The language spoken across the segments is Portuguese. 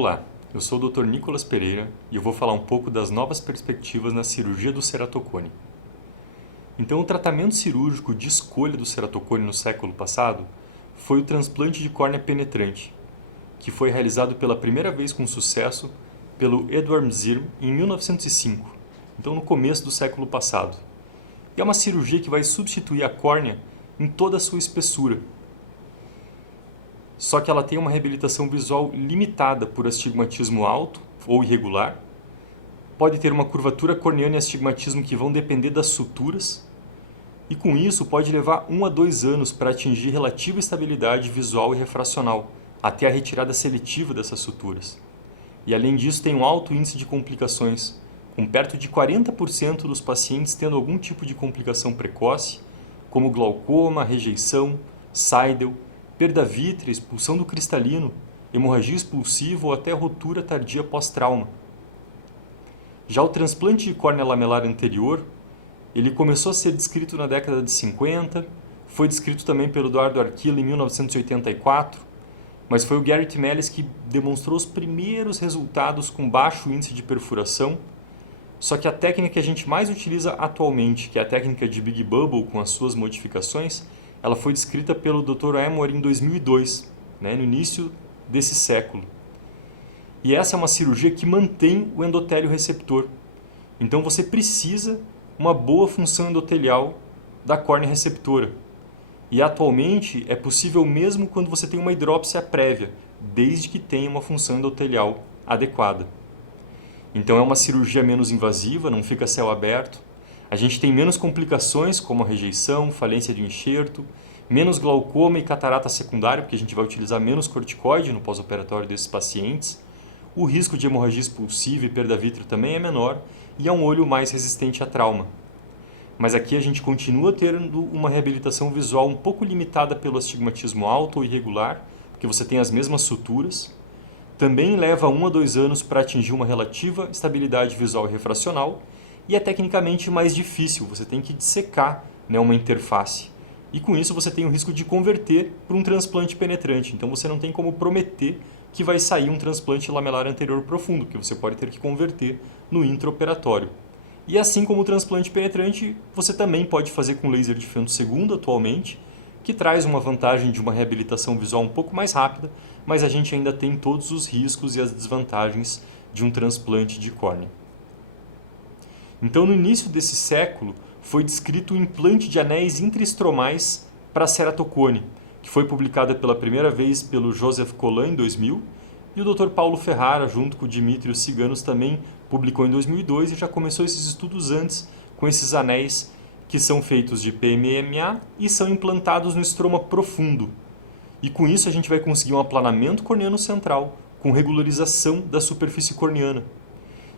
Olá, eu sou o Dr. Nicolas Pereira e eu vou falar um pouco das novas perspectivas na cirurgia do ceratocone. Então, o tratamento cirúrgico de escolha do ceratocone no século passado foi o transplante de córnea penetrante, que foi realizado pela primeira vez com sucesso pelo Edward Zirm em 1905, então no começo do século passado. E é uma cirurgia que vai substituir a córnea em toda a sua espessura. Só que ela tem uma reabilitação visual limitada por astigmatismo alto ou irregular, pode ter uma curvatura corneana e astigmatismo que vão depender das suturas, e com isso pode levar 1 a 2 anos para atingir relativa estabilidade visual e refracional, até a retirada seletiva dessas suturas. E além disso tem um alto índice de complicações, com perto de 40% dos pacientes tendo algum tipo de complicação precoce, como glaucoma, rejeição, Seidel, perda vítrea, expulsão do cristalino, hemorragia expulsiva ou até rotura tardia pós-trauma. Já o transplante de córnea lamelar anterior, ele começou a ser descrito na década de 50, foi descrito também pelo Eduardo Arquila em 1984, mas foi o Garrett Mellis que demonstrou os primeiros resultados com baixo índice de perfuração. Só que a técnica que a gente mais utiliza atualmente, que é a técnica de Big Bubble com as suas modificações, ela foi descrita pelo Dr. Emory em 2002, no início desse século. E essa é uma cirurgia que mantém o endotélio receptor. Então você precisa uma boa função endotelial da córnea receptora. E atualmente é possível mesmo quando você tem uma hidrópsia prévia, desde que tenha uma função endotelial adequada. Então é uma cirurgia menos invasiva, não fica a céu aberto. A gente tem menos complicações como a rejeição, falência de enxerto, menos glaucoma e catarata secundária, porque a gente vai utilizar menos corticoide no pós-operatório desses pacientes. O risco de hemorragia expulsiva e perda vítrea também é menor e é um olho mais resistente a trauma. Mas aqui a gente continua tendo uma reabilitação visual um pouco limitada pelo astigmatismo alto ou irregular, porque você tem as mesmas suturas. Também leva 1 a 2 anos para atingir uma relativa estabilidade visual e refracional e é tecnicamente mais difícil, você tem que dissecar uma interface. E com isso você tem o risco de converter para um transplante penetrante, então você não tem como prometer que vai sair um transplante lamelar anterior profundo, que você pode ter que converter no intraoperatório. E assim como o transplante penetrante, você também pode fazer com laser de femtosegundo atualmente, que traz uma vantagem de uma reabilitação visual um pouco mais rápida, mas a gente ainda tem todos os riscos e as desvantagens de um transplante de córnea. Então, no início desse século, foi descrito o implante de anéis intraestromais para ceratocone, que foi publicada pela primeira vez pelo Joseph Colin em 2000, e o Dr. Paulo Ferrara, junto com o Dimitrios Tsiganos, também publicou em 2002 e já começou esses estudos antes com esses anéis que são feitos de PMMA e são implantados no estroma profundo. E com isso a gente vai conseguir um aplanamento corneano central, com regularização da superfície corneana.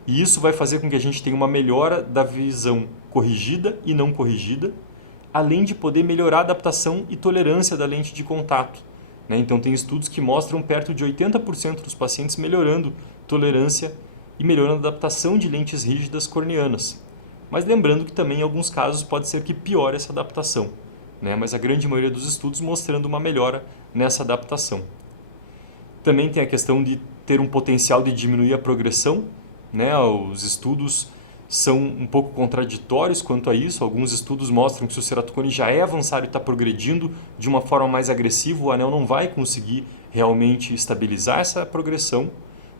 E isso vai fazer com que a gente tenha uma melhora da visão corrigida e não corrigida, além de poder melhorar a adaptação e tolerância da lente de contato. Então tem estudos que mostram perto de 80% dos pacientes melhorando tolerância e melhorando a adaptação de lentes rígidas corneanas. Mas lembrando que também em alguns casos pode ser que piore essa adaptação, mas a grande maioria dos estudos mostrando uma melhora nessa adaptação. Também tem a questão de ter um potencial de diminuir a progressão, os estudos são um pouco contraditórios quanto a isso. Alguns estudos mostram que se o ceratocone já é avançado e está progredindo de uma forma mais agressiva, o anel não vai conseguir realmente estabilizar essa progressão,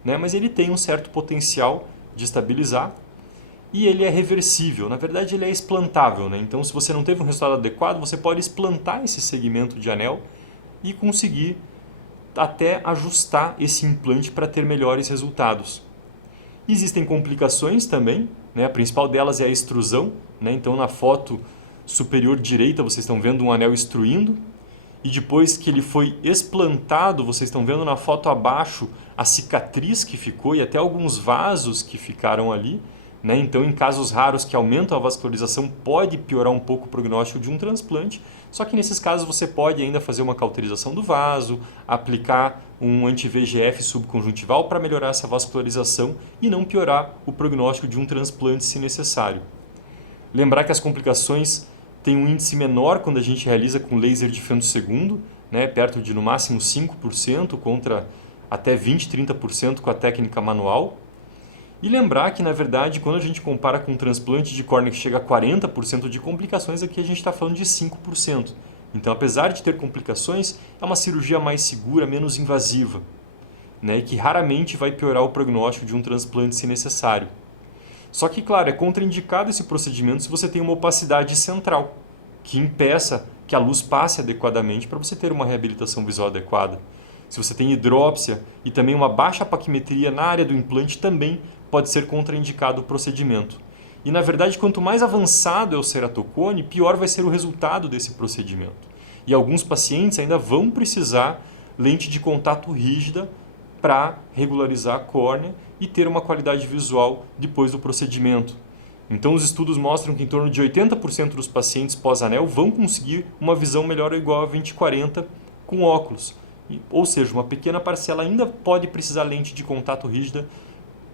mas ele tem um certo potencial de estabilizar e ele é reversível. Na verdade, ele é explantável. Então, se você não teve um resultado adequado, você pode explantar esse segmento de anel e conseguir até ajustar esse implante para ter melhores resultados. Existem complicações também, a principal delas é a extrusão. Então, na foto superior direita, vocês estão vendo um anel extruindo. E depois que ele foi explantado, vocês estão vendo na foto abaixo a cicatriz que ficou e até alguns vasos que ficaram ali. Então, em casos raros que aumentam a vascularização, pode piorar um pouco o prognóstico de um transplante. Só que nesses casos você pode ainda fazer uma cauterização do vaso, aplicar um anti-VEGF subconjuntival para melhorar essa vascularização e não piorar o prognóstico de um transplante se necessário. Lembrar que as complicações têm um índice menor quando a gente realiza com laser de femtosegundo, perto de no máximo 5% contra até 20, 30% com a técnica manual. E lembrar que, na verdade, quando a gente compara com um transplante de córnea que chega a 40% de complicações, aqui a gente está falando de 5%. Então, apesar de ter complicações, é uma cirurgia mais segura, menos invasiva, né? E que raramente vai piorar o prognóstico de um transplante se necessário. Só que, claro, é contraindicado esse procedimento se você tem uma opacidade central, que impeça que a luz passe adequadamente para você ter uma reabilitação visual adequada. Se você tem hidrópsia e também uma baixa paquimetria na área do implante, também pode ser contraindicado o procedimento. E, na verdade, quanto mais avançado é o ceratocone, pior vai ser o resultado desse procedimento. E alguns pacientes ainda vão precisar lente de contato rígida para regularizar a córnea e ter uma qualidade visual depois do procedimento. Então, os estudos mostram que em torno de 80% dos pacientes pós-anel vão conseguir uma visão melhor ou igual a 20/40 com óculos. Ou seja, uma pequena parcela ainda pode precisar lente de contato rígida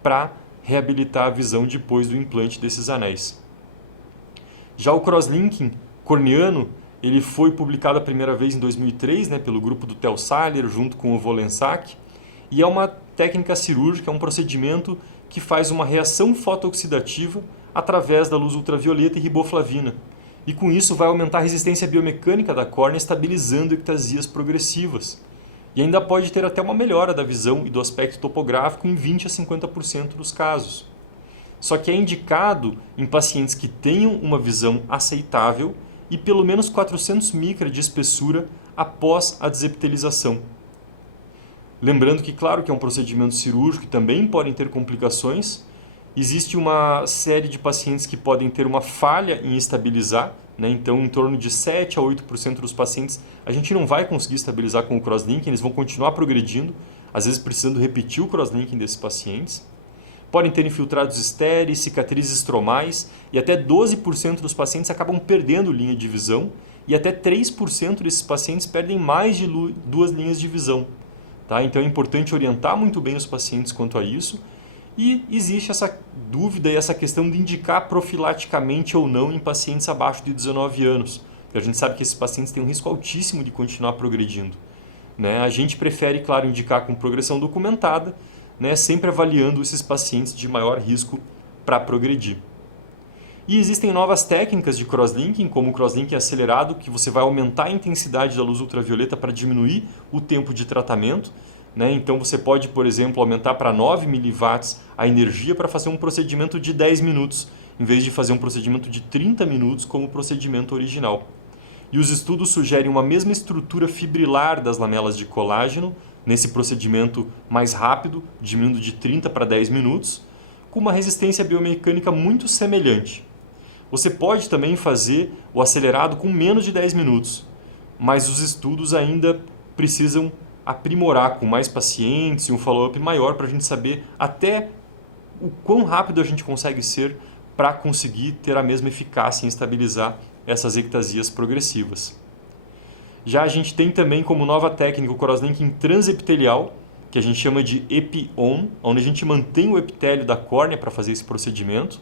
para reabilitar a visão depois do implante desses anéis. Já o crosslinking corneano, ele foi publicado a primeira vez em 2003, né, pelo grupo do Tel Saller, junto com o Volensac, e é uma técnica cirúrgica, é um procedimento que faz uma reação fotooxidativa através da luz ultravioleta e riboflavina. E com isso vai aumentar a resistência biomecânica da córnea, estabilizando ectasias progressivas. E ainda pode ter até uma melhora da visão e do aspecto topográfico em 20 a 50% dos casos. Só que é indicado em pacientes que tenham uma visão aceitável e pelo menos 400 micra de espessura após a desepitelização. Lembrando que, claro, que é um procedimento cirúrgico e também podem ter complicações. Existe uma série de pacientes que podem ter uma falha em estabilizar, né? Então, em torno de 7 a 8% dos pacientes a gente não vai conseguir estabilizar com o crosslinking, eles vão continuar progredindo, às vezes precisando repetir o crosslinking desses pacientes. Podem ter infiltrados estéreis, cicatrizes estromais e até 12% dos pacientes acabam perdendo linha de visão e até 3% desses pacientes perdem mais de 2 linhas de visão. Tá? Então é importante orientar muito bem os pacientes quanto a isso. E existe essa dúvida e essa questão de indicar profilaticamente ou não em pacientes abaixo de 19 anos. Porque a gente sabe que esses pacientes têm um risco altíssimo de continuar progredindo. Né? A gente prefere, claro, indicar com progressão documentada, né? Sempre avaliando esses pacientes de maior risco para progredir. E existem novas técnicas de crosslinking, como o crosslinking acelerado, que você vai aumentar a intensidade da luz ultravioleta para diminuir o tempo de tratamento. Né? Então você pode, por exemplo, aumentar para 9 mW a energia para fazer um procedimento de 10 minutos, em vez de fazer um procedimento de 30 minutos como o procedimento original. E os estudos sugerem uma mesma estrutura fibrilar das lamelas de colágeno, nesse procedimento mais rápido, diminuindo de 30 para 10 minutos, com uma resistência biomecânica muito semelhante. Você pode também fazer o acelerado com menos de 10 minutos, mas os estudos ainda precisam aprimorar com mais pacientes e um follow-up maior para a gente saber até o quão rápido a gente consegue ser para conseguir ter a mesma eficácia em estabilizar essas ectasias progressivas. Já a gente tem também como nova técnica o crosslinking transepitelial, que a gente chama de EPI-ON, onde a gente mantém o epitélio da córnea para fazer esse procedimento.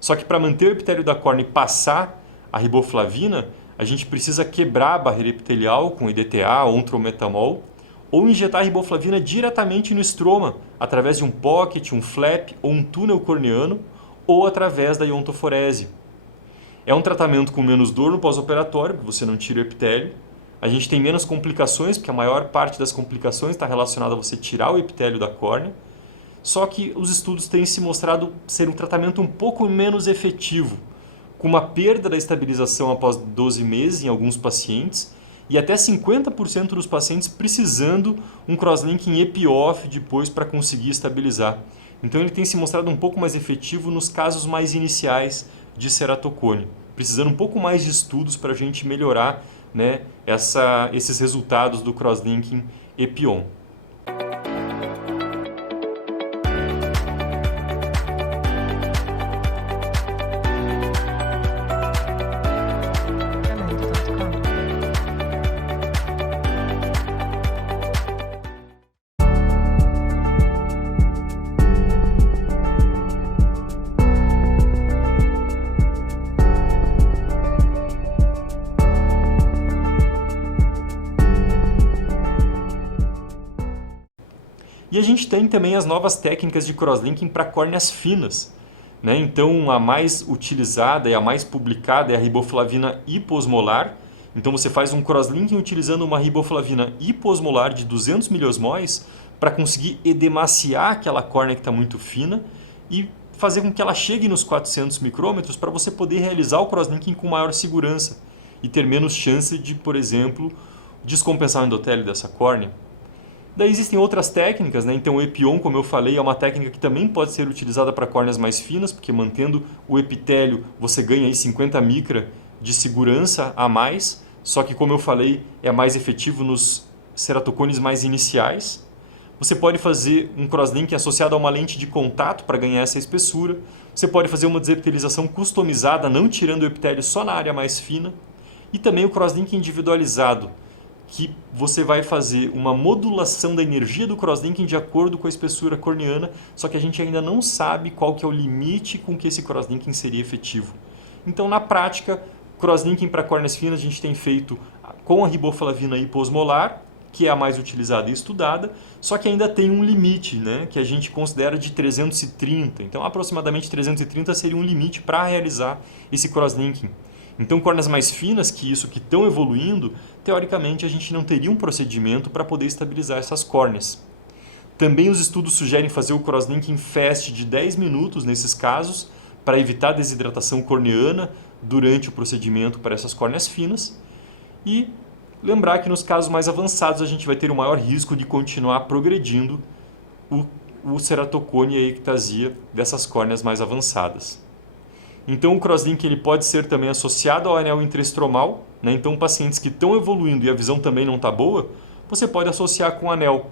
Só que para manter o epitélio da córnea e passar a riboflavina, a gente precisa quebrar a barreira epitelial com EDTA ou um trometamol, ou injetar a riboflavina diretamente no estroma, através de um pocket, um flap ou um túnel corneano, ou através da iontoforese. É um tratamento com menos dor no pós-operatório, porque você não tira o epitélio. A gente tem menos complicações, porque a maior parte das complicações está relacionada a você tirar o epitélio da córnea. Só que os estudos têm se mostrado ser um tratamento um pouco menos efetivo, com uma perda da estabilização após 12 meses em alguns pacientes e até 50% dos pacientes precisando um crosslinking epi-off depois para conseguir estabilizar. Então ele tem se mostrado um pouco mais efetivo nos casos mais iniciais de ceratocone, precisando um pouco mais de estudos para a gente melhorar, né, esses resultados do crosslinking epi-on. E a gente tem também as novas técnicas de crosslinking para córneas finas, né? Então a mais utilizada e a mais publicada é a riboflavina hiposmolar. Então você faz um crosslinking utilizando uma riboflavina hiposmolar de 200 miliosmóis para conseguir edemaciar aquela córnea que está muito fina e fazer com que ela chegue nos 400 micrômetros para você poder realizar o crosslinking com maior segurança e ter menos chance de, por exemplo, descompensar o endotélio dessa córnea. Daí existem outras técnicas, né? Então o Epion, como eu falei, é uma técnica que também pode ser utilizada para córneas mais finas, porque mantendo o epitélio você ganha aí 50 micra de segurança a mais, só que como eu falei, é mais efetivo nos ceratocones mais iniciais. Você pode fazer um crosslinking associado a uma lente de contato para ganhar essa espessura. Você pode fazer uma desepitelização customizada, não tirando o epitélio só na área mais fina. E também o crosslinking individualizado, que você vai fazer uma modulação da energia do crosslinking de acordo com a espessura corneana, só que a gente ainda não sabe qual que é o limite com que esse crosslinking seria efetivo. Então, na prática, crosslinking para córneas finas a gente tem feito com a riboflavina hiposmolar, que é a mais utilizada e estudada, só que ainda tem um limite, né, que a gente considera de 330. Então, aproximadamente 330 seria um limite para realizar esse crosslinking. Então, córneas mais finas que isso, que estão evoluindo, teoricamente a gente não teria um procedimento para poder estabilizar essas córneas. Também os estudos sugerem fazer o crosslinking fast de 10 minutos nesses casos, para evitar desidratação corneana durante o procedimento para essas córneas finas. E lembrar que nos casos mais avançados a gente vai ter o maior risco de continuar progredindo o ceratocone e a ectasia dessas córneas mais avançadas. Então o crosslinking ele pode ser também associado ao anel intraestromal, né? Então pacientes que estão evoluindo e a visão também não está boa, você pode associar com o anel.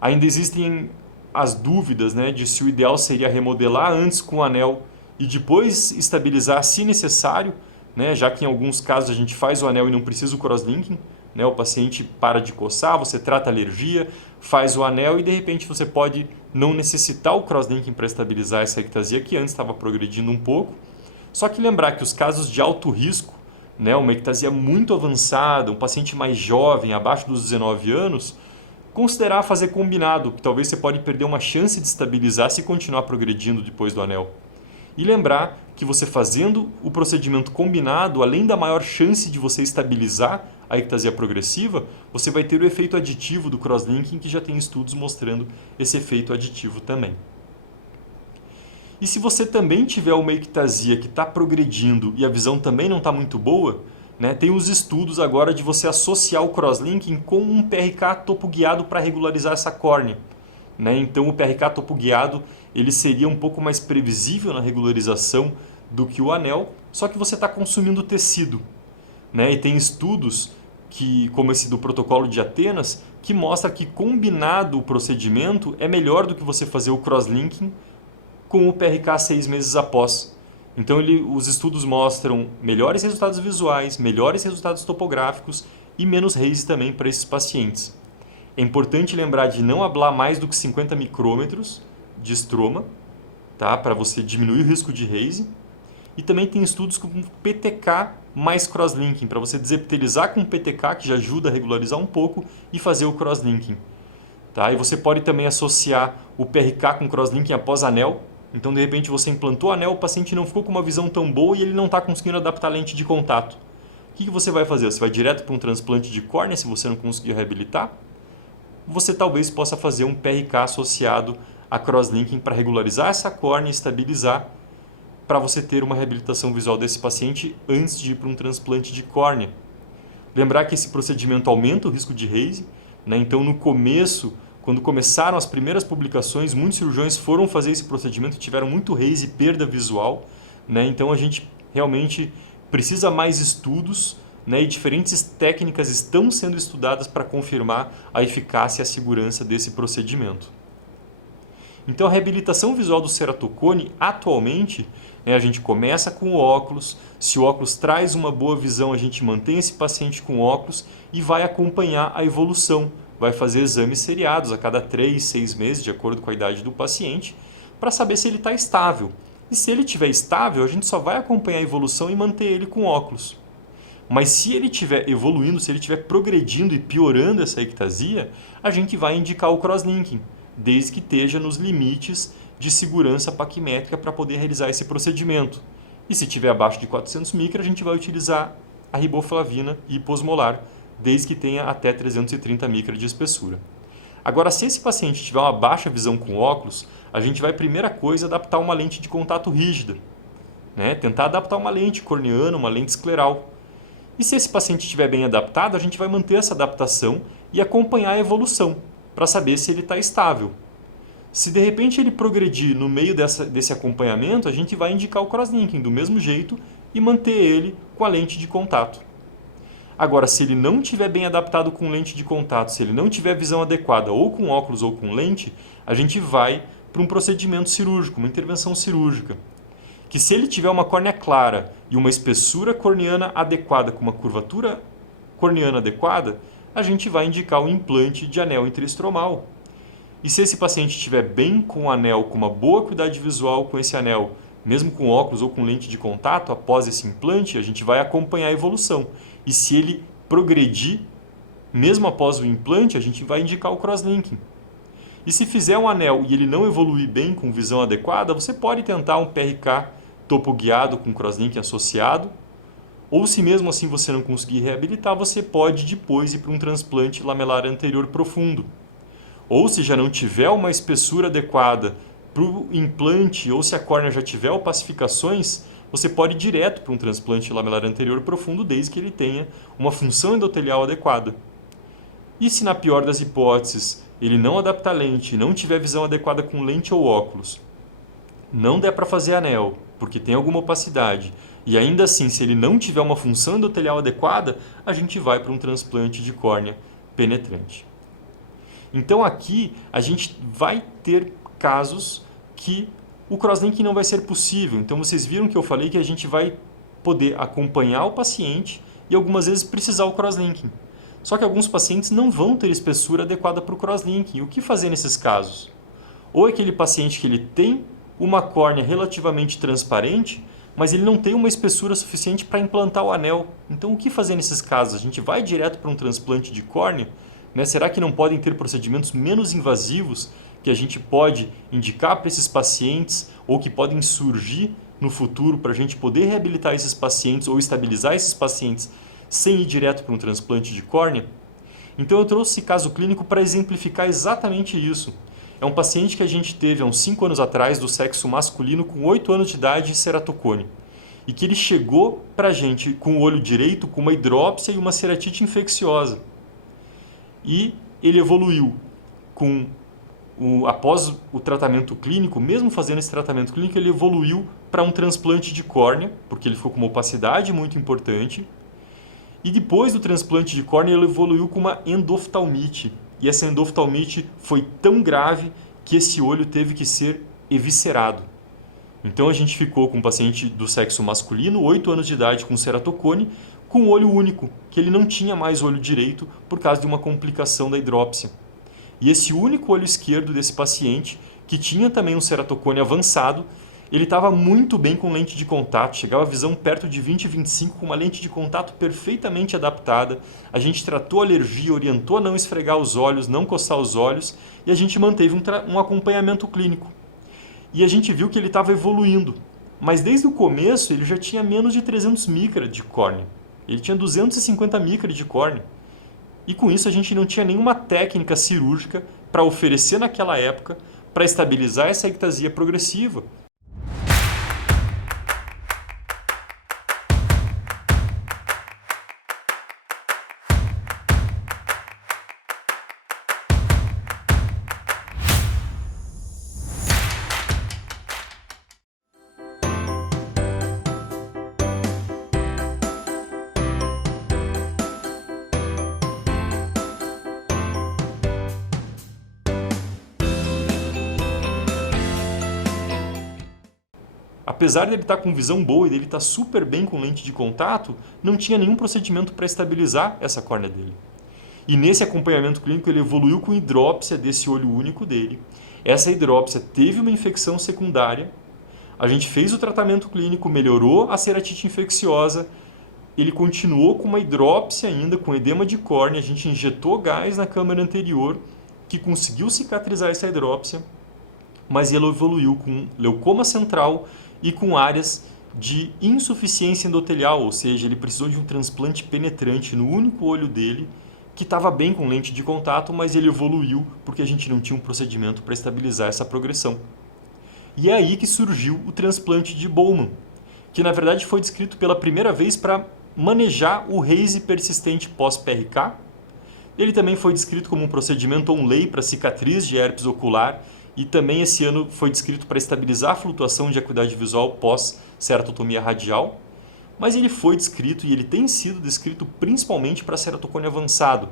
Ainda existem as dúvidas, né, de se o ideal seria remodelar antes com o anel e depois estabilizar se necessário, né? Já que em alguns casos a gente faz o anel e não precisa o crosslinking, né? O paciente para de coçar, você trata a alergia, faz o anel e de repente você pode não necessitar o crosslinking para estabilizar essa ectasia que antes estava progredindo um pouco. Só que lembrar que os casos de alto risco, né, uma ectasia muito avançada, um paciente mais jovem, abaixo dos 19 anos, considerar fazer combinado, que talvez você pode perder uma chance de estabilizar se continuar progredindo depois do anel. E lembrar que você fazendo o procedimento combinado, além da maior chance de você estabilizar a ectasia progressiva, você vai ter o efeito aditivo do crosslinking, que já tem estudos mostrando esse efeito aditivo também. E se você também tiver uma ectasia que está progredindo e a visão também não está muito boa, né, tem os estudos agora de você associar o crosslinking com um PRK topo guiado para regularizar essa córnea. Né? Então o PRK topo guiado ele seria um pouco mais previsível na regularização do que o anel, só que você está consumindo tecido. Né? E tem estudos, como esse do protocolo de Atenas, que mostra que combinado o procedimento é melhor do que você fazer o crosslinking com o PRK 6 meses após. Então os estudos mostram melhores resultados visuais, melhores resultados topográficos e menos haze também para esses pacientes. É importante lembrar de não ablar mais do que 50 micrômetros de estroma, tá? Para você diminuir o risco de haze. E também tem estudos com PTK mais crosslinking, para você desepitelizar com PTK, que já ajuda a regularizar um pouco, e fazer o crosslinking. Tá? E você pode também associar o PRK com crosslinking após anel. Então, de repente, você implantou o anel, o paciente não ficou com uma visão tão boa e ele não está conseguindo adaptar a lente de contato. O que você vai fazer? Você vai direto para um transplante de córnea se você não conseguir reabilitar? Você talvez possa fazer um PRK associado a crosslinking para regularizar essa córnea e estabilizar, para você ter uma reabilitação visual desse paciente antes de ir para um transplante de córnea. Lembrar que esse procedimento aumenta o risco de haze, né? Então, no começo, quando começaram as primeiras publicações, muitos cirurgiões foram fazer esse procedimento e tiveram muito haze e perda visual. Né? Então a gente realmente precisa mais estudos, né? E diferentes técnicas estão sendo estudadas para confirmar a eficácia e a segurança desse procedimento. Então a reabilitação visual do ceratocone atualmente, né, a gente começa com o óculos, se o óculos traz uma boa visão a gente mantém esse paciente com óculos e vai acompanhar a evolução. Vai fazer exames seriados a cada 3, 6 meses, de acordo com a idade do paciente, para saber se ele está estável. E se ele estiver estável, a gente só vai acompanhar a evolução e manter ele com óculos. Mas se ele estiver evoluindo, se ele estiver progredindo e piorando essa ectasia, a gente vai indicar o crosslinking, desde que esteja nos limites de segurança paquimétrica para poder realizar esse procedimento. E se tiver abaixo de 400 micra, a gente vai utilizar a riboflavina hiposmolar, desde que tenha até 330 micra de espessura. Agora, se esse paciente tiver uma baixa visão com óculos, a gente vai, primeira coisa, adaptar uma lente de contato rígida. Tentar adaptar uma lente corneana, uma lente escleral. E se esse paciente estiver bem adaptado, a gente vai manter essa adaptação e acompanhar a evolução, para saber se ele está estável. Se de repente ele progredir no meio desse acompanhamento, a gente vai indicar o crosslinking do mesmo jeito e manter ele com a lente de contato. Agora, se ele não estiver bem adaptado com lente de contato, se ele não tiver visão adequada ou com óculos ou com lente, a gente vai para um procedimento cirúrgico, uma intervenção cirúrgica. Que se ele tiver uma córnea clara e uma espessura corneana adequada, com uma curvatura corneana adequada, a gente vai indicar o implante de anel interestromal. E se esse paciente estiver bem com o anel, com uma boa acuidade visual com esse anel, mesmo com óculos ou com lente de contato, após esse implante, a gente vai acompanhar a evolução. E se ele progredir, mesmo após o implante, a gente vai indicar o crosslinking. E se fizer um anel e ele não evoluir bem com visão adequada, você pode tentar um PRK topo guiado com crosslinking associado, ou se mesmo assim você não conseguir reabilitar, você pode depois ir para um transplante lamelar anterior profundo. Ou se já não tiver uma espessura adequada para o implante, ou se a córnea já tiver opacificações, você pode ir direto para um transplante lamelar anterior profundo, desde que ele tenha uma função endotelial adequada. E se na pior das hipóteses, ele não adaptar a lente, não tiver visão adequada com lente ou óculos, não der para fazer anel, porque tem alguma opacidade, e ainda assim, se ele não tiver uma função endotelial adequada, a gente vai para um transplante de córnea penetrante. Então aqui a gente vai ter casos que o crosslinking não vai ser possível. Então vocês viram que eu falei que a gente vai poder acompanhar o paciente e algumas vezes precisar o crosslinking. Só que alguns pacientes não vão ter espessura adequada para o crosslinking. O que fazer nesses casos? Ou é aquele paciente que ele tem uma córnea relativamente transparente, mas ele não tem uma espessura suficiente para implantar o anel. Então o que fazer nesses casos? A gente vai direto para um transplante de córnea? Será que não podem ter procedimentos menos invasivos que a gente pode indicar para esses pacientes ou que podem surgir no futuro para a gente poder reabilitar esses pacientes ou estabilizar esses pacientes sem ir direto para um transplante de córnea? Então eu trouxe esse caso clínico para exemplificar exatamente isso. É um paciente que a gente teve há uns 5 anos atrás, do sexo masculino, com 8 anos de idade e ceratocone. E que ele chegou para a gente com o olho direito com uma hidrópsia e uma ceratite infecciosa. E ele evoluiu após o tratamento clínico, mesmo fazendo esse tratamento clínico, ele evoluiu para um transplante de córnea, porque ele ficou com uma opacidade muito importante. E depois do transplante de córnea, ele evoluiu com uma endoftalmite. E essa endoftalmite foi tão grave que esse olho teve que ser eviscerado. Então a gente ficou com um paciente do sexo masculino, 8 anos de idade, com ceratocone, com um olho único, que ele não tinha mais olho direito por causa de uma complicação da hidrópsia. E esse único olho esquerdo desse paciente, que tinha também um ceratocone avançado, ele estava muito bem com lente de contato, chegava a visão perto de 20 e 25 com uma lente de contato perfeitamente adaptada. A gente tratou a alergia, orientou a não esfregar os olhos, não coçar os olhos, e a gente manteve um acompanhamento clínico. E a gente viu que ele estava evoluindo, mas desde o começo ele já tinha menos de 300 micra de córnea. Ele tinha 250 micra de córnea. E com isso a gente não tinha nenhuma técnica cirúrgica para oferecer naquela época para estabilizar essa ectasia progressiva. Apesar dele estar com visão boa e dele estar super bem com lente de contato, não tinha nenhum procedimento para estabilizar essa córnea dele. E nesse acompanhamento clínico ele evoluiu com hidrópsia desse olho único dele. Essa hidrópsia teve uma infecção secundária, a gente fez o tratamento clínico, melhorou a ceratite infecciosa, ele continuou com uma hidrópsia ainda, com edema de córnea, a gente injetou gás na câmara anterior, que conseguiu cicatrizar essa hidrópsia, mas ele evoluiu com leucoma central e com áreas de insuficiência endotelial, ou seja, ele precisou de um transplante penetrante no único olho dele, que estava bem com lente de contato, mas ele evoluiu porque a gente não tinha um procedimento para estabilizar essa progressão. E é aí que surgiu o transplante de Bowman, que na verdade foi descrito pela primeira vez para manejar o Haze persistente pós-PRK. Ele também foi descrito como um procedimento on-lay para cicatriz de herpes ocular e também esse ano foi descrito para estabilizar a flutuação de acuidade visual pós-ceratotomia radial. Mas ele foi descrito e ele tem sido descrito principalmente para ceratocone avançado,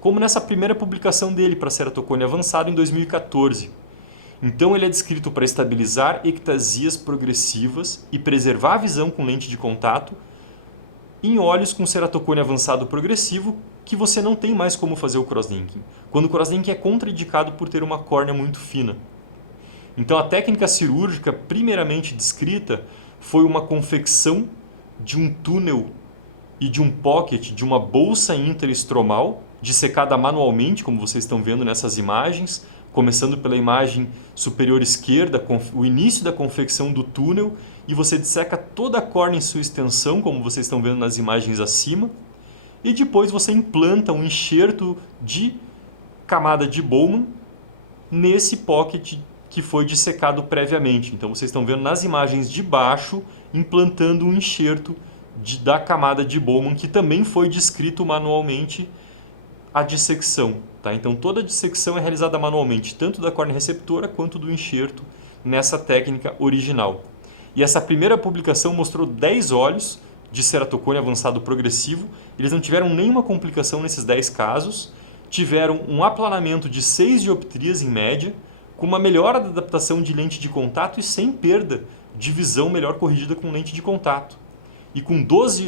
como nessa primeira publicação dele para ceratocone avançado em 2014. Então ele é descrito para estabilizar ectasias progressivas e preservar a visão com lente de contato em olhos com ceratocone avançado progressivo que você não tem mais como fazer o crosslinking, quando o crosslinking é contraindicado por ter uma córnea muito fina. Então a técnica cirúrgica primeiramente descrita foi uma confecção de um túnel e de um pocket, de uma bolsa interestromal, dissecada manualmente, como vocês estão vendo nessas imagens, começando pela imagem superior esquerda, o início da confecção do túnel, e você disseca toda a córnea em sua extensão, como vocês estão vendo nas imagens acima, e depois você implanta um enxerto de camada de Bowman nesse pocket que foi dissecado previamente. Então vocês estão vendo nas imagens de baixo, implantando um enxerto da camada de Bowman, que também foi descrito manualmente a dissecção. Tá? Então toda a dissecção é realizada manualmente, tanto da córnea receptora quanto do enxerto nessa técnica original. E essa primeira publicação mostrou 10 olhos de ceratocone avançado progressivo. Eles não tiveram nenhuma complicação nesses 10 casos, tiveram um aplanamento de 6 dioptrias em média, com uma melhora da adaptação de lente de contato e sem perda de visão melhor corrigida com lente de contato. E com 12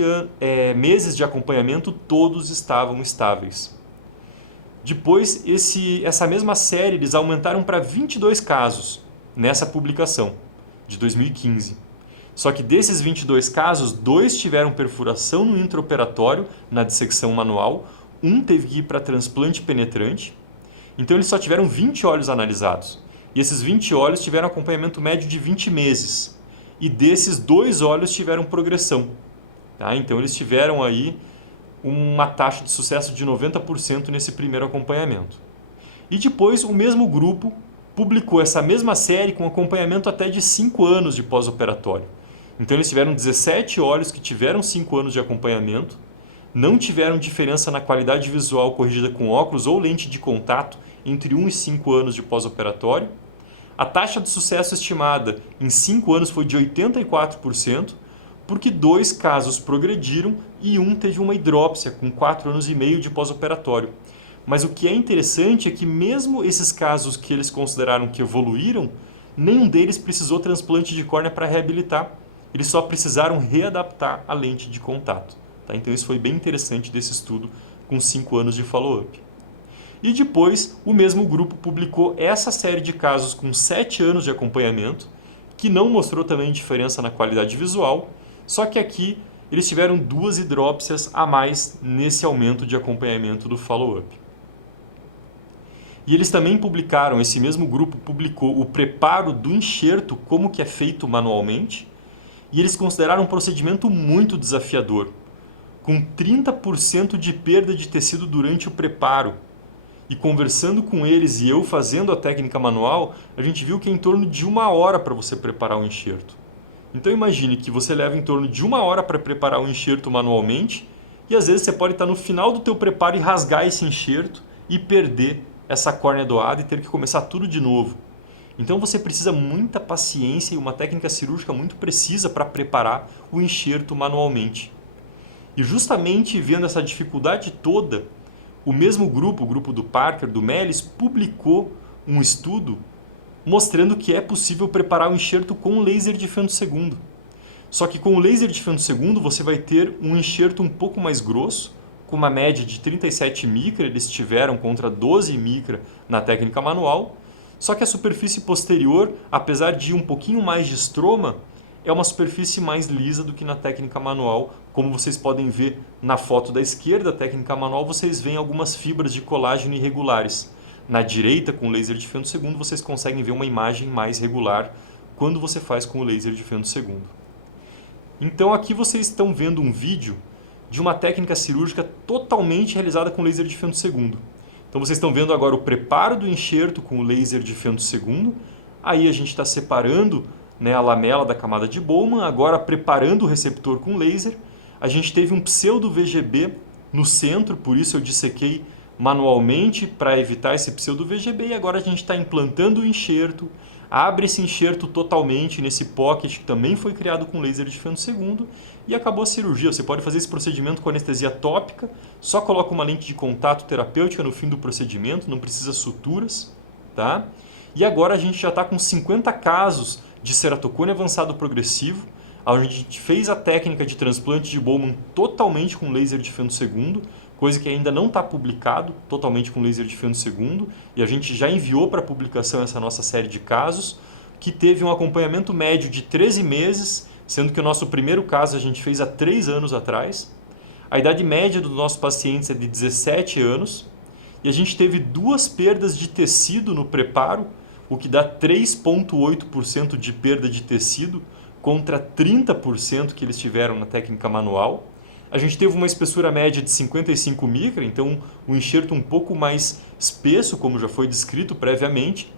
meses de acompanhamento, todos estavam estáveis. Depois, essa mesma série eles aumentaram para 22 casos nessa publicação de 2015. Só que desses 22 casos, 2 tiveram perfuração no intraoperatório, na dissecção manual, um teve que ir para transplante penetrante. Então eles só tiveram 20 olhos analisados. E esses 20 olhos tiveram acompanhamento médio de 20 meses. E desses 2 olhos tiveram progressão. Tá? Então eles tiveram aí uma taxa de sucesso de 90% nesse primeiro acompanhamento. E depois o mesmo grupo publicou essa mesma série com acompanhamento até de 5 anos de pós-operatório. Então eles tiveram 17 olhos que tiveram 5 anos de acompanhamento, não tiveram diferença na qualidade visual corrigida com óculos ou lente de contato entre 1 e 5 anos de pós-operatório. A taxa de sucesso estimada em 5 anos foi de 84%, porque 2 casos progrediram e um teve uma hidrópsia com 4 anos e meio de pós-operatório. Mas o que é interessante é que mesmo esses casos que eles consideraram que evoluíram, nenhum deles precisou transplante de córnea para reabilitar. Eles só precisaram readaptar a lente de contato. Tá? Então isso foi bem interessante desse estudo com 5 anos de follow-up. E depois o mesmo grupo publicou essa série de casos com 7 anos de acompanhamento, que não mostrou também diferença na qualidade visual, só que aqui eles tiveram 2 hidrópsias a mais nesse aumento de acompanhamento do follow-up. E eles também publicaram, esse mesmo grupo publicou o preparo do enxerto, como que é feito manualmente, e eles consideraram um procedimento muito desafiador, com 30% de perda de tecido durante o preparo. E conversando com eles e eu fazendo a técnica manual, a gente viu que é em torno de 1 hora para você preparar o enxerto. Então imagine que você leva em torno de 1 hora para preparar o enxerto manualmente, e às vezes você pode estar no final do teu preparo e rasgar esse enxerto e perder essa córnea doada e ter que começar tudo de novo. Então você precisa muita paciência e uma técnica cirúrgica muito precisa para preparar o enxerto manualmente. E justamente vendo essa dificuldade toda, o mesmo grupo, o grupo do Parker, do Mellis, publicou um estudo mostrando que é possível preparar o enxerto com laser de fento segundo. Só que com o laser de fento segundo você vai ter um enxerto um pouco mais grosso, com uma média de 37 micra, eles tiveram contra 12 micra na técnica manual. Só que a superfície posterior, apesar de um pouquinho mais de estroma, é uma superfície mais lisa do que na técnica manual. Como vocês podem ver na foto da esquerda, a técnica manual, vocês veem algumas fibras de colágeno irregulares. na direita com o laser de fento segundo, vocês conseguem ver uma imagem mais regular quando você faz com o laser de fento segundo. Então aqui vocês estão vendo um vídeo de uma técnica cirúrgica totalmente realizada com laser de fento segundo. Então vocês estão vendo agora o preparo do enxerto com o laser de fento segundo. Aí a gente está separando, né, a lamela da camada de Bowman, agora preparando o receptor com laser. A gente teve um pseudo VGB no centro, por isso eu dissequei manualmente para evitar esse pseudo VGB. E agora a gente está implantando o enxerto. Abre esse enxerto totalmente nesse pocket que também foi criado com laser de fento segundo e acabou a cirurgia. Você pode fazer esse procedimento com anestesia tópica, só coloca uma lente de contato terapêutica no fim do procedimento, não precisa suturas, tá? E agora a gente já está com 50 casos de ceratocone avançado progressivo, onde a gente fez a técnica de transplante de Bowman totalmente com laser de fento segundo, coisa que ainda não está publicado, totalmente com laser de fento segundo, e a gente já enviou para publicação essa nossa série de casos, que teve um acompanhamento médio de 13 meses, sendo que o nosso primeiro caso a gente fez há 3 anos atrás. A idade média dos nossos pacientes é de 17 anos, e a gente teve 2 perdas de tecido no preparo, o que dá 3,8% de perda de tecido, contra 30% que eles tiveram na técnica manual. A gente teve uma espessura média de 55 micra, então um enxerto um pouco mais espesso, como já foi descrito previamente.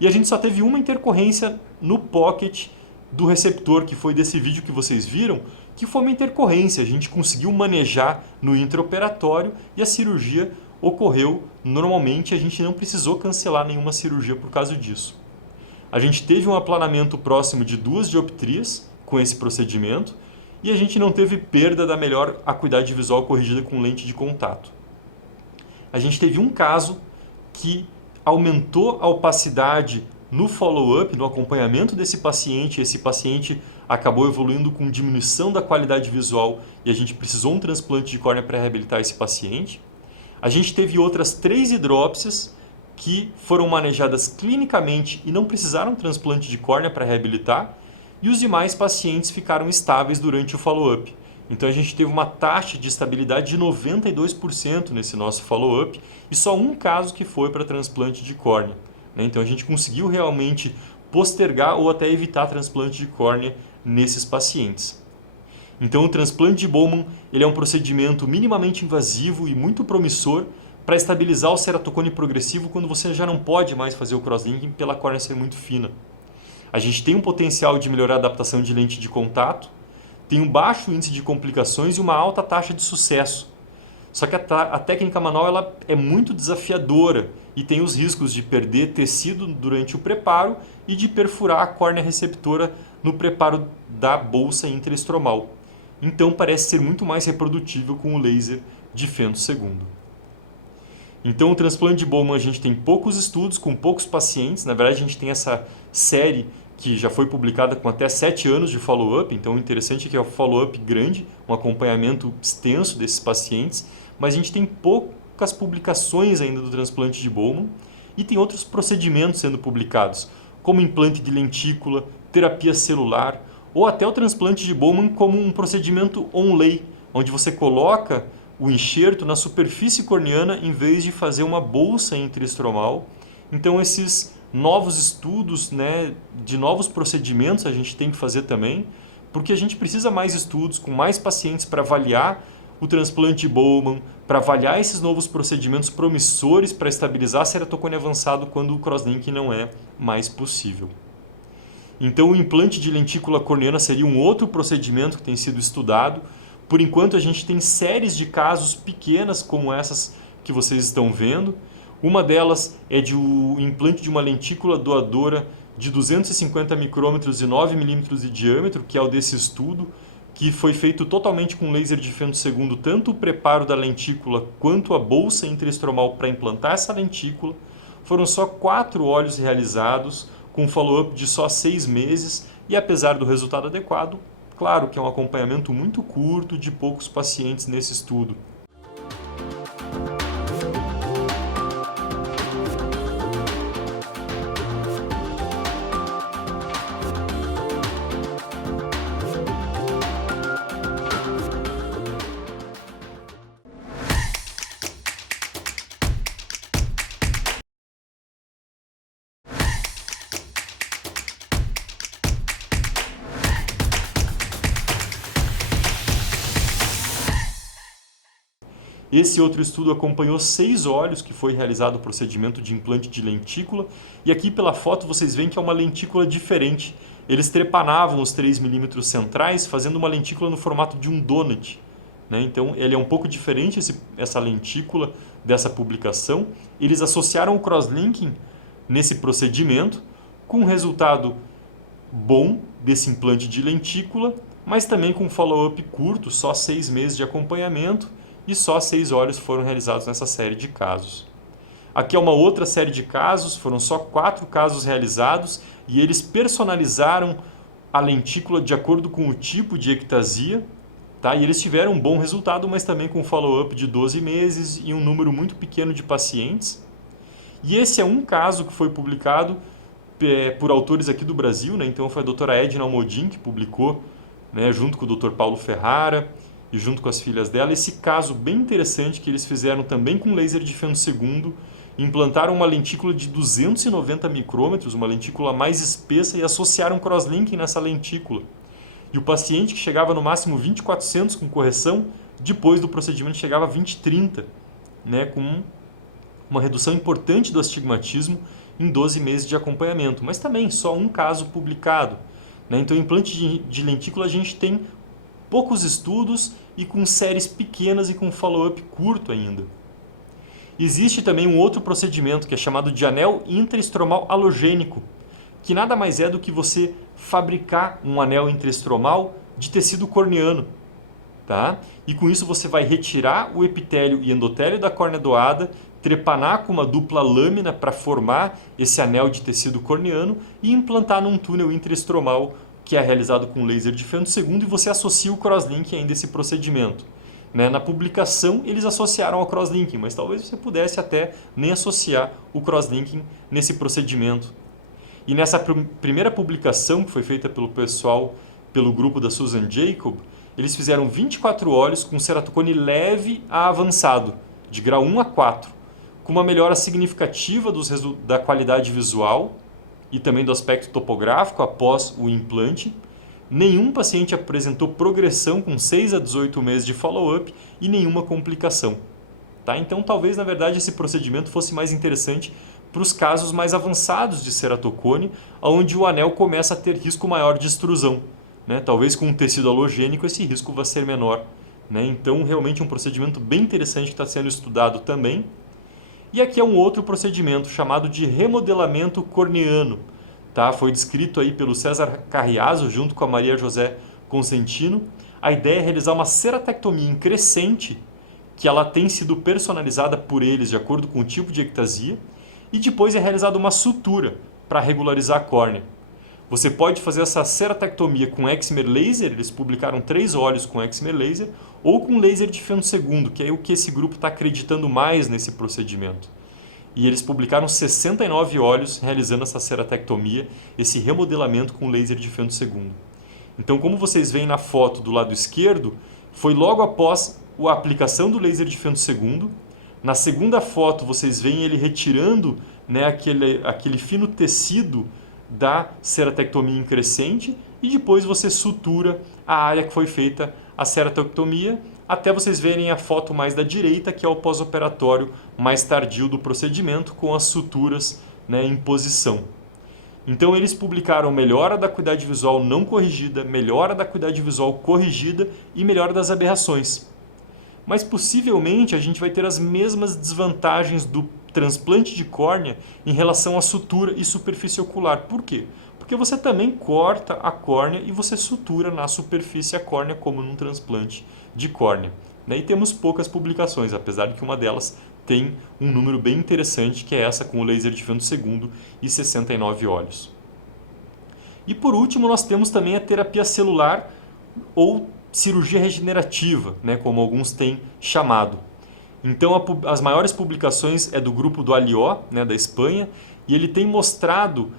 E a gente só teve uma intercorrência no pocket do receptor, que foi desse vídeo que vocês viram, que foi uma intercorrência. A gente conseguiu manejar no intraoperatório e a cirurgia ocorreu normalmente. A gente não precisou cancelar nenhuma cirurgia por causa disso. A gente teve um aplanamento próximo de 2 dioptrias com esse procedimento, e a gente não teve perda da melhor acuidade visual corrigida com lente de contato. A gente teve um caso que aumentou a opacidade no follow-up, no acompanhamento desse paciente. Esse paciente acabou evoluindo com diminuição da qualidade visual e a gente precisou um transplante de córnea para reabilitar esse paciente. A gente teve outras 3 hidrópsias que foram manejadas clinicamente e não precisaram transplante de córnea para reabilitar. E os demais pacientes ficaram estáveis durante o follow-up. Então a gente teve uma taxa de estabilidade de 92% nesse nosso follow-up e só um caso que foi para transplante de córnea. Então a gente conseguiu realmente postergar ou até evitar transplante de córnea nesses pacientes. Então o transplante de Bowman ele é um procedimento minimamente invasivo e muito promissor para estabilizar o ceratocone progressivo quando você já não pode mais fazer o crosslinking pela córnea ser muito fina. A gente tem um potencial de melhorar a adaptação de lente de contato, tem um baixo índice de complicações e uma alta taxa de sucesso. Só que a técnica manual ela é muito desafiadora e tem os riscos de perder tecido durante o preparo e de perfurar a córnea receptora no preparo da bolsa intraestromal. Então parece ser muito mais reprodutível com o laser de fento segundo. Então o transplante de Bowman a gente tem poucos estudos com poucos pacientes. Na verdade a gente tem essa série que já foi publicada com até 7 anos de follow-up. Então o interessante é que é um follow-up grande, um acompanhamento extenso desses pacientes. Mas a gente tem poucas publicações ainda do transplante de Bowman. E tem outros procedimentos sendo publicados, como implante de lentícula, terapia celular, ou até o transplante de Bowman como um procedimento on-lay, onde você coloca o enxerto na superfície corneana em vez de fazer uma bolsa intraestromal. Então esses novos estudos, né, de novos procedimentos a gente tem que fazer também, porque a gente precisa mais estudos com mais pacientes para avaliar o transplante de Bowman, para avaliar esses novos procedimentos promissores para estabilizar ceratocone avançado quando o crosslinking não é mais possível. Então o implante de lentícula corneana seria um outro procedimento que tem sido estudado. Por enquanto a gente tem séries de casos pequenas como essas que vocês estão vendo. Uma delas é de um implante de uma lentícula doadora de 250 micrômetros e 9 milímetros de diâmetro, que é o desse estudo, que foi feito totalmente com laser de fento segundo, tanto o preparo da lentícula quanto a bolsa intraestromal para implantar essa lentícula. Foram só 4 olhos realizados, com follow-up de só 6 meses, e apesar do resultado adequado, claro que é um acompanhamento muito curto de poucos pacientes nesse estudo. Esse outro estudo acompanhou 6 olhos, que foi realizado o procedimento de implante de lentícula. E aqui pela foto vocês veem que é uma lentícula diferente. Eles trepanavam os 3 milímetros centrais, fazendo uma lentícula no formato de um donut. Então ele é um pouco diferente, essa lentícula dessa publicação. Eles associaram o crosslinking nesse procedimento, com um resultado bom desse implante de lentícula, mas também com um follow-up curto, só 6 meses de acompanhamento, e só 6 olhos foram realizados nessa série de casos. Aqui é uma outra série de casos, foram só 4 casos realizados, e eles personalizaram a lentícula de acordo com o tipo de ectasia, tá? E eles tiveram um bom resultado, mas também com um follow-up de 12 meses e um número muito pequeno de pacientes. E esse é um caso que foi publicado por autores aqui do Brasil, então foi a doutora Edna Almodin que publicou, junto com o Dr. Paulo Ferrara e junto com as filhas dela, esse caso bem interessante que eles fizeram também com laser de feno-segundo, implantaram uma lentícula de 290 micrômetros, uma lentícula mais espessa, e associaram crosslinking nessa lentícula. E o paciente que chegava no máximo 20/400 com correção, depois do procedimento chegava a 20/30, com uma redução importante do astigmatismo em 12 meses de acompanhamento, mas também só um caso publicado. Então, implante de lentícula a gente tem poucos estudos e com séries pequenas e com follow-up curto ainda. Existe também um outro procedimento que é chamado de anel intraestromal halogênico, que nada mais é do que você fabricar um anel intraestromal de tecido corneano. Tá? E com isso você vai retirar o epitélio e endotélio da córnea doada, trepanar com uma dupla lâmina para formar esse anel de tecido corneano e implantar num túnel intraestromal que é realizado com laser de feno-segundo, e você associa o crosslinking ainda a esse procedimento. Na publicação eles associaram ao crosslinking, mas talvez você pudesse até nem associar o crosslinking nesse procedimento. E nessa primeira publicação que foi feita pelo pessoal, pelo grupo da Susan Jacob, eles fizeram 24 olhos com ceratocone leve a avançado, de grau 1 a 4, com uma melhora significativa da qualidade visual e também do aspecto topográfico após o implante. Nenhum paciente apresentou progressão com 6 a 18 meses de follow-up e nenhuma complicação. Tá? Então, talvez, na verdade, esse procedimento fosse mais interessante para os casos mais avançados de ceratocone, onde o anel começa a ter risco maior de extrusão. Talvez com um tecido halogênico esse risco vai ser menor. Então, realmente um procedimento bem interessante que está sendo estudado também. E aqui é um outro procedimento chamado de remodelamento corneano. Tá? Foi descrito aí pelo César Carriazo junto com a Maria José Consentino. A ideia é realizar uma ceratectomia em crescente, que ela tem sido personalizada por eles de acordo com o tipo de ectasia, e depois é realizada uma sutura para regularizar a córnea. Você pode fazer essa ceratectomia com excimer laser, eles publicaram 3 olhos com excimer laser, ou com laser de feno-segundo, que é o que esse grupo está acreditando mais nesse procedimento. E eles publicaram 69 olhos realizando essa ceratectomia, esse remodelamento com laser de feno-segundo. Então, como vocês veem na foto do lado esquerdo, foi logo após a aplicação do laser de feno-segundo. Na segunda foto, vocês veem ele retirando aquele fino tecido da ceratectomia em crescente, e depois você sutura a área que foi feita a ceratectomia, até vocês verem a foto mais da direita, que é o pós-operatório mais tardio do procedimento, com as suturas em posição. Então eles publicaram melhora da acuidade visual não corrigida, melhora da acuidade visual corrigida e melhora das aberrações. Mas possivelmente a gente vai ter as mesmas desvantagens do transplante de córnea em relação à sutura e superfície ocular. Por quê? Porque você também corta a córnea e você sutura na superfície a córnea, como num transplante de córnea. E temos poucas publicações, apesar de que uma delas tem um número bem interessante, que é essa com o laser de feno-segundo e 69 olhos. E por último, nós temos também a terapia celular ou cirurgia regenerativa, como alguns têm chamado. Então, as maiores publicações é do grupo do Alió, da Espanha, e ele tem mostrado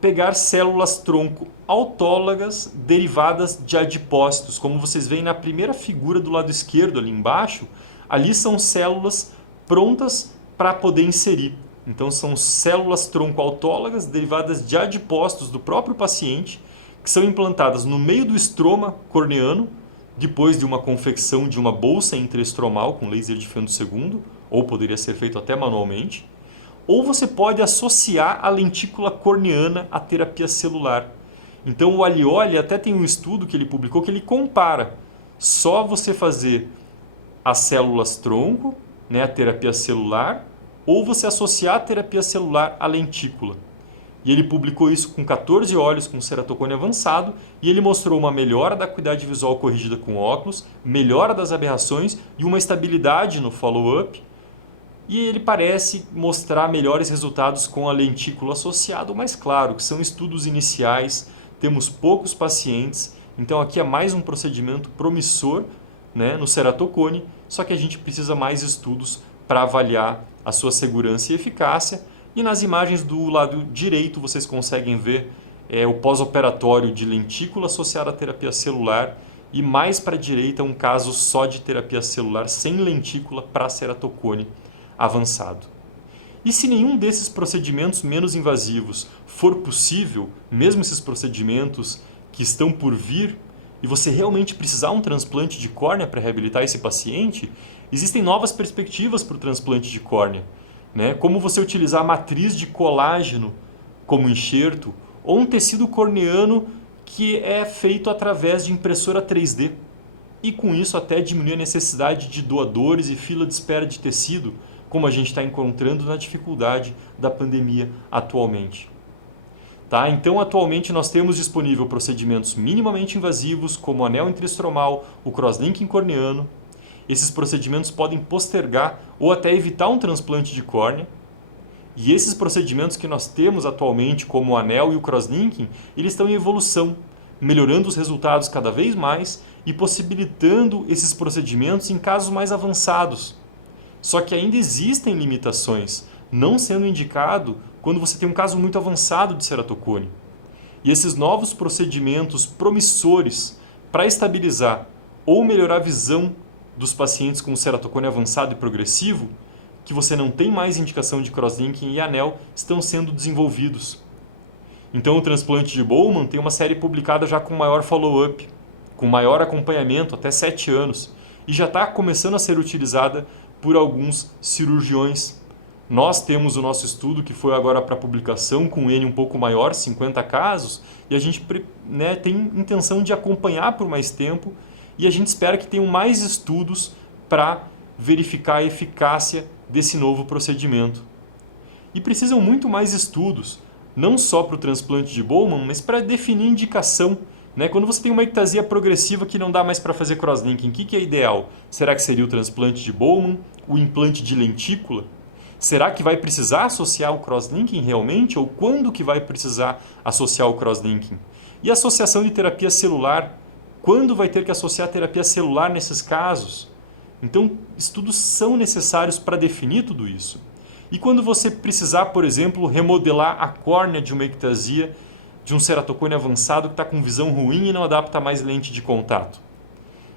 pegar células-tronco autólogas derivadas de adipócitos. Como vocês veem na primeira figura do lado esquerdo, ali embaixo, ali são células prontas para poder inserir. Então, são células-tronco autólogas derivadas de adipócitos do próprio paciente, que são implantadas no meio do estroma corneano, depois de uma confecção de uma bolsa intraestromal com laser de Fendo II, ou poderia ser feito até manualmente, ou você pode associar a lentícula corneana à terapia celular. Então o Alioli até tem um estudo que ele publicou que ele compara só você fazer as células tronco, né, a terapia celular, ou você associar a terapia celular à lentícula. E ele publicou isso com 14 olhos com ceratocone avançado e ele mostrou uma melhora da acuidade visual corrigida com óculos, melhora das aberrações e uma estabilidade no follow-up. E ele parece mostrar melhores resultados com a lentícula associada, mas claro, que são estudos iniciais, temos poucos pacientes, então aqui é mais um procedimento promissor, né, no ceratocone, só que a gente precisa mais estudos para avaliar a sua segurança e eficácia. E nas imagens do lado direito vocês conseguem ver o pós-operatório de lentícula associada à terapia celular e mais para a direita um caso só de terapia celular sem lentícula para ceratocone avançado. E se nenhum desses procedimentos menos invasivos for possível, mesmo esses procedimentos que estão por vir, e você realmente precisar um transplante de córnea para reabilitar esse paciente, existem novas perspectivas para o transplante de córnea. Né? Como você utilizar a matriz de colágeno como enxerto ou um tecido corneano que é feito através de impressora 3D. E com isso até diminuir a necessidade de doadores e fila de espera de tecido, como a gente está encontrando na dificuldade da pandemia atualmente. Tá? Então atualmente nós temos disponível procedimentos minimamente invasivos como o anel intraestromal, o crosslinking corneano. Esses procedimentos podem postergar ou até evitar um transplante de córnea. E esses procedimentos que nós temos atualmente, como o anel e o crosslinking, eles estão em evolução, melhorando os resultados cada vez mais e possibilitando esses procedimentos em casos mais avançados. Só que ainda existem limitações, não sendo indicado quando você tem um caso muito avançado de ceratocone. E esses novos procedimentos promissores para estabilizar ou melhorar a visão dos pacientes com ceratocone avançado e progressivo, que você não tem mais indicação de crosslinking e anel, estão sendo desenvolvidos. Então o transplante de Bowman tem uma série publicada já com maior follow-up, com maior acompanhamento, até 7 anos, e já está começando a ser utilizada por alguns cirurgiões. Nós temos o nosso estudo que foi agora para publicação com um N um pouco maior, 50 casos, e a gente tem intenção de acompanhar por mais tempo e a gente espera que tenham mais estudos para verificar a eficácia desse novo procedimento. E precisam muito mais estudos, não só para o transplante de Bowman, mas para definir indicação. Né? Quando você tem uma ectasia progressiva que não dá mais para fazer crosslinking, o que é ideal? Será que seria o transplante de Bowman, o implante de lentícula? Será que vai precisar associar o crosslinking realmente? Ou quando que vai precisar associar o crosslinking? E a associação de terapia celular? Quando vai ter que associar a terapia celular nesses casos? Então, estudos são necessários para definir tudo isso. E quando você precisar, por exemplo, remodelar a córnea de uma ectasia de um ceratocone avançado que está com visão ruim e não adapta mais lente de contato?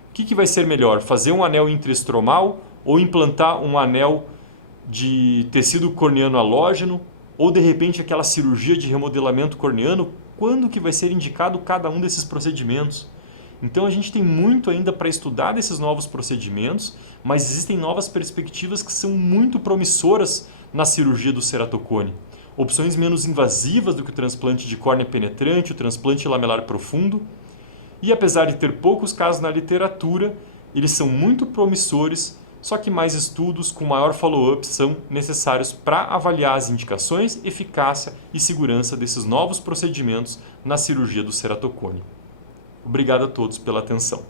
O que vai ser melhor? Fazer um anel intraestromal ou implantar um anel de tecido corneano halógeno? Ou, de repente, aquela cirurgia de remodelamento corneano? Quando que vai ser indicado cada um desses procedimentos? Então a gente tem muito ainda para estudar desses novos procedimentos, mas existem novas perspectivas que são muito promissoras na cirurgia do ceratocone. Opções menos invasivas do que o transplante de córnea penetrante, o transplante lamelar profundo. E apesar de ter poucos casos na literatura, eles são muito promissores, só que mais estudos com maior follow-up são necessários para avaliar as indicações, eficácia e segurança desses novos procedimentos na cirurgia do ceratocone. Obrigado a todos pela atenção.